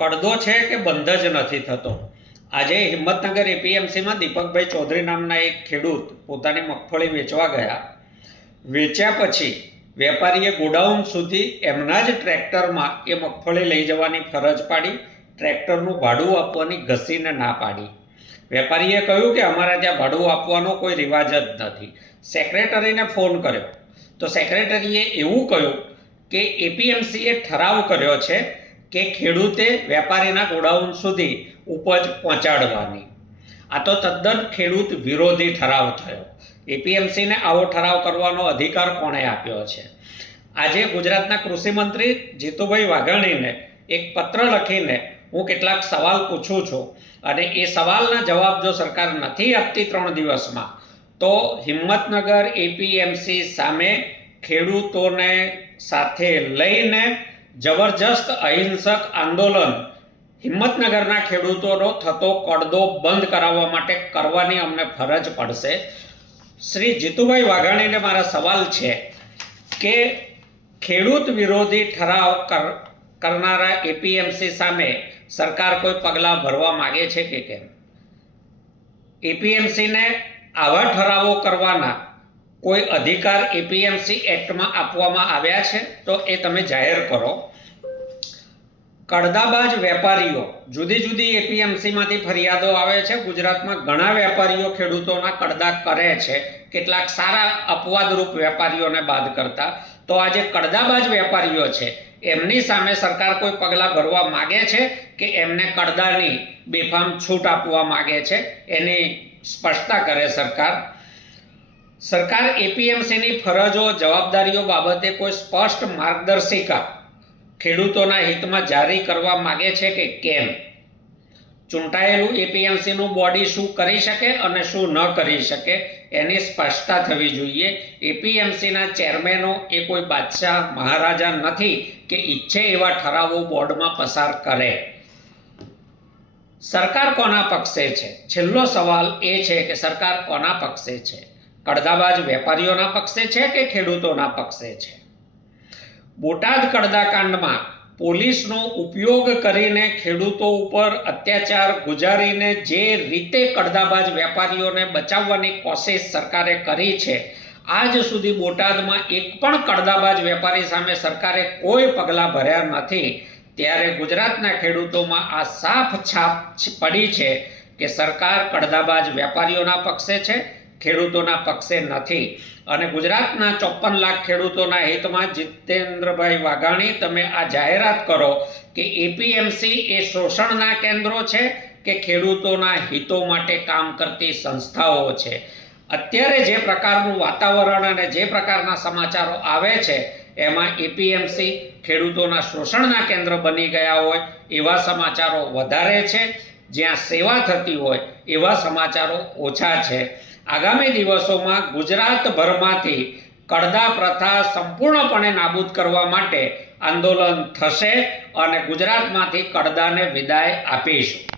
કડદો છે કે બંધ જ નથી થતો। આજે હિંમતનગર એપીએમસીમાં દીપકભાઈ ચૌધરી નામના એક ખેડૂત પોતાની મગફળી વેચવા ગયા। વેચ્યા પછી વેપારીએ ગોડાઉન સુધી એમના જ ટ્રેક્ટરમાં એ મગફળી લઈ જવાની ફરજ પાડી। ટ્રેક્ટરનું ભાડું આપવાની ઘસીને ના પાડી। વેપારીએ કહ્યું કે અમારા ત્યાં ભાડું આપવાનો કોઈ રિવાજ જ નથી। સેક્રેટરીને ફોન કર્યો તો સેક્રેટરીએ એવું કહ્યું કે એપીએમસીએ ઠરાવ કર્યો છે કે ખેડૂતે વેપારીના ગોડાઉન સુધી ઉપજ પહોંચાડવાની। આ તો તદ્દન ખેડૂત વિરોધી ઠરાવ થયો। એપીએમસીને આવો ઠરાવ કરવાનો અધિકાર કોણે આપ્યો છે? આજે ગુજરાતના કૃષિ મંત્રી જીતુભાઈ વાઘાણીને એક પત્ર લખીને હું કેટલાક સવાલ પૂછું છું અને એ સવાલના જવાબ જો સરકાર નથી આપતી 3 દિવસમાં તો હિંમતનગર એપીએમસી સામે ખેડૂતોને સાથે લઈને જબરજસ્ત અહિંસક આંદોલન હિંમતનગરના ખેડૂતોનો થતો કડદો બંધ કરાવવા માટે કરવાની અમને ફરજ પડશે। શ્રી જીતુભાઈ વાઘાણીને મારા સવાલ છે કે ખેડૂત વિરોધી ઠરાવ કરનારા એપીએમસી સામે સરકાર કોઈ પગલાં ભરવા માગે છે કે કેમ? એપીએમસીને આવા ઠરાવો કરવાના કોઈ અધિકાર એપીએમસી એક્ટમાં આપવામાં આવ્યા છે તો એ તમે જાહેર કરો। કડદાબાજ વેપારીઓ જુદી જુદી એપીએમસીમાંથી ફરિયાદો આવે છે। ગુજરાતમાં ઘણા વેપારીઓ ખેડૂતોના કડદા કરે છે, કેટલાક સારા અપવાદરૂપ વેપારીઓને બાદ કરતા। તો આજે કડદાબાજ વેપારીઓ છે એમની સામે સરકાર કોઈ પગલાં ભરવા માગે છે કે એમને કડદાની બેફામ છૂટ આપવા માગે છે? એની સ્પષ્ટતા કરે સરકાર। સરકાર એપીએમસીની ફરજો જવાબદારીઓ બાબતે કોઈ સ્પષ્ટ માર્ગદર્શિકા ખેડૂતોના હિતમાં જારી કરવા માગે છે કે કેમ? ચૂંટાયેલું એપીએમસીનું બોડી શું કરી શકે અને શું ન કરી શકે એની સ્પષ્ટતા થવી જોઈએ। એપીએમસીના ચેરમેનો એ કોઈ બાદશાહ મહારાજા નથી કે ઈચ્છે એવા ઠરાવો બોર્ડમાં પસાર કરે। સરકાર કોના પક્ષે છે? છેલ્લો સવાલ એ છે કે સરકાર કોના પક્ષે છે? કડદાબાજ વેપારીઓના પક્ષે છે કે ખેડૂતોના પક્ષે છે? બોટાદ કડદાકાંડમાં પોલીસનો ઉપયોગ કરીને ખેડૂતો ઉપર અત્યાચાર ગુજારીને જે રીતે કડદાબાજ વેપારીઓને બચાવવાની કોશિશ સરકારે કરી છે, આજ સુધી બોટાદમાં એક પણ કડદાબાજ વેપારી સામે સરકારે કોઈ પગલાં ભર્યા નથી। ત્યારે ગુજરાતના ખેડૂતોમાં આ સાફ છાપ પડી છે કે સરકાર કડદાબાજ વેપારીઓના પક્ષે છે, ખેડૂતોના પક્ષે નથી। અને ગુજરાતના 54 લાખ ખેડૂતોના હિતમાં જીતેન્દ્રભાઈ વાઘાણી તમે આ જાહેરાત કરો કે એપીએમસી એ શોષણના કેન્દ્રો છે કે ખેડૂતોના હિતો માટે કામ કરતી સંસ્થાઓ છે? અત્યારે જે પ્રકારનું વાતાવરણ અને જે પ્રકારના સમાચારો આવે છે એમાં એપીએમસી ખેડૂતોના શોષણના કેન્દ્ર બની ગયા હોય એવા સમાચારો વધારે છે, જ્યાં સેવા થતી હોય એવા સમાચારો ઓછા છે। આગામી દિવસોમાં ગુજરાતભરમાંથી કડદા પ્રથા સંપૂર્ણપણે નાબૂદ કરવા માટે આંદોલન થશે અને ગુજરાતમાંથી કડદાને વિદાય આપીશું।